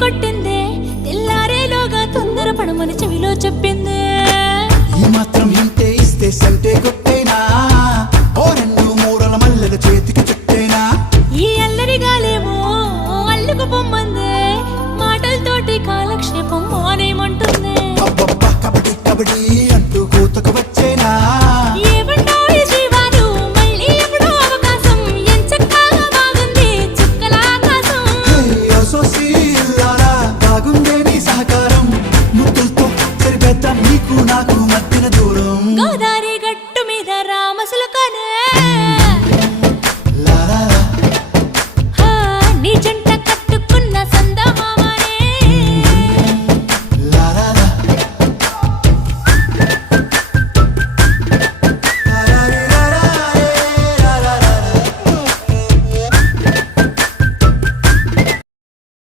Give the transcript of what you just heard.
కొట్టిందే తెల్లారేలోగా తొందర పడమని చెవిలో చెప్పిందే ఈ మాత్రం హింటే ఇస్తే సంటే కొట్టే